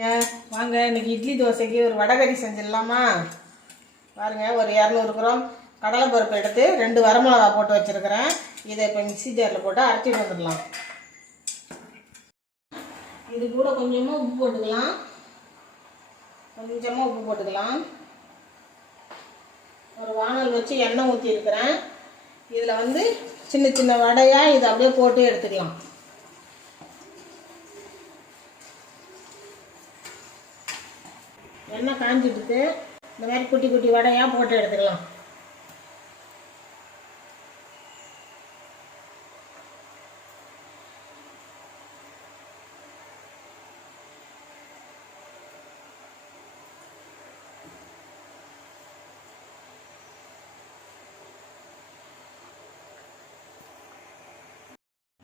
வாங்க இன்னைக்கு இட்லி தோசைக்கு ஒரு வடகறி செஞ்சிடலாமா? பாருங்க, ஒரு 200 கிராம் கடலைப்பருப்பு எடுத்து 2 வரமிளகா போட்டு வச்சிருக்கிறேன். இதை இப்போ மிக்ஸி ஜாரில் போட்டு அரைச்சிட்டு வந்துடலாம். இது கூட கொஞ்சமாக உப்பு போட்டுக்கலாம். ஒரு வானல் வச்சு எண்ணெய் ஊற்றி இருக்கிறேன். இதில் வந்து சின்ன சின்ன வடையாக இதை அப்படியே போட்டு எடுத்துக்கலாம். எண்ணெய் காஞ்சிட்டு இந்த மாதிரி குட்டி குட்டி வடையாக போட்டு எடுத்துக்கலாம்.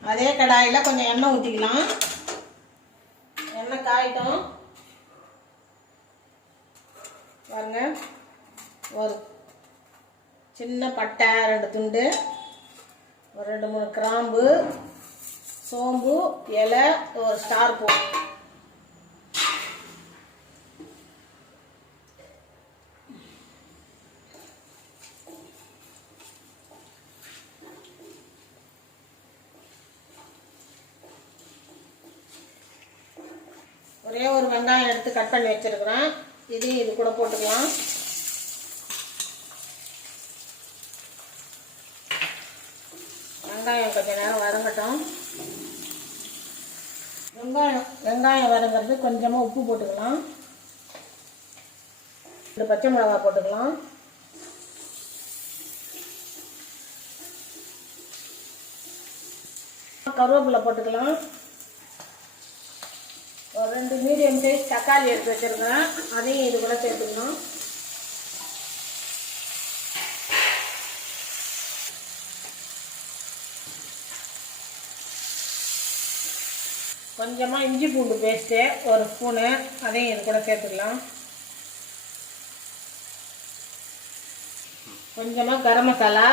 அதே கடாயில் கொஞ்சம் எண்ணெய் ஊற்றிக்கலாம். எண்ணெய் காயிட்டும். பாருங்க, ஒரு சின்ன பட்டை 2 துண்டு, ஒரு 2-3 கிராம்பு, சோம்பு இலை, ஒரு ஸ்டார் பூ. ஒரே ஒரு வெங்காயம் எடுத்து கட் பண்ணி வச்சிருக்கிறேன். இதையும் இது கூட போட்டுக்கலாம். வெங்காயம் கொஞ்ச நேரம் வதங்கட்டும். வெங்காயம் வதங்கிறது கொஞ்சமாக உப்பு போட்டுக்கலாம். 2 பச்சை மிளகாய் போட்டுக்கலாம். கருவேப்பிலை போட்டுக்கலாம். ஒரு 2 மீடியம் சைஸ் தக்காளி எடுத்து வச்சுருக்கிறேன். அதையும் இது கூட சேர்த்துக்கணும். கொஞ்சமாக இஞ்சி பூண்டு பேஸ்ட்டு 1 ஸ்பூனு, அதையும் இது கூட சேர்த்துக்கலாம். கொஞ்சமாக கரம் மசாலா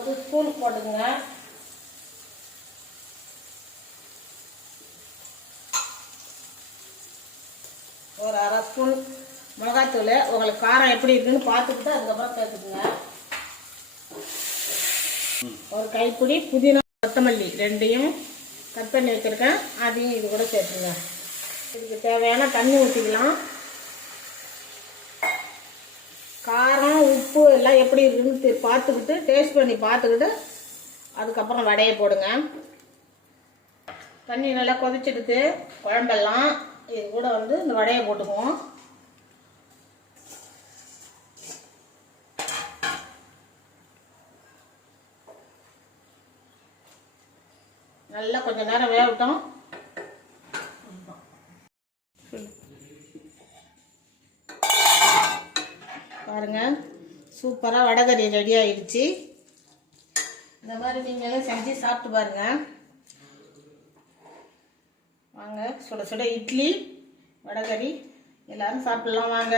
1 ஸ்பூன் போட்டுக்கோங்க. ஒரு 1/2 ஸ்பூன் மிளகாத்தூள். உங்களுக்கு காரம் எப்படி இருக்குன்னு பார்த்துக்கிட்டு அதுக்கப்புறம் சேர்த்துக்குங்க. ஒரு கைப்பிடி புதினா கொத்தமல்லி 2யும் கட் பண்ணி வச்சுருக்கேன். அதையும் இது கூட சேர்த்துங்க. இதுக்கு தேவையான தண்ணி ஊற்றிக்கலாம். காரம் உப்பு எல்லாம் எப்படி இருக்குன்னு பார்த்துக்கிட்டு டேஸ்ட் பண்ணி பார்த்துக்கிட்டு அதுக்கப்புறம் வடையை போடுங்க. தண்ணி நல்லா கொதிச்சிடுது குழம்பெல்லாம். இது கூட வந்து இந்த வடையை போட்டுக்குவோம். நல்லா கொஞ்ச நேரம் வேகட்டும். பாருங்க, சூப்பராக வடகறி ரெடி ஆயிடுச்சு. இந்த மாதிரி நீங்களும் செஞ்சு சாப்பிட்டு பாருங்க. வாங்க, சுட சுட இட்லி வடகறி எல்லாரும் சாப்பிடலாம் வாங்க.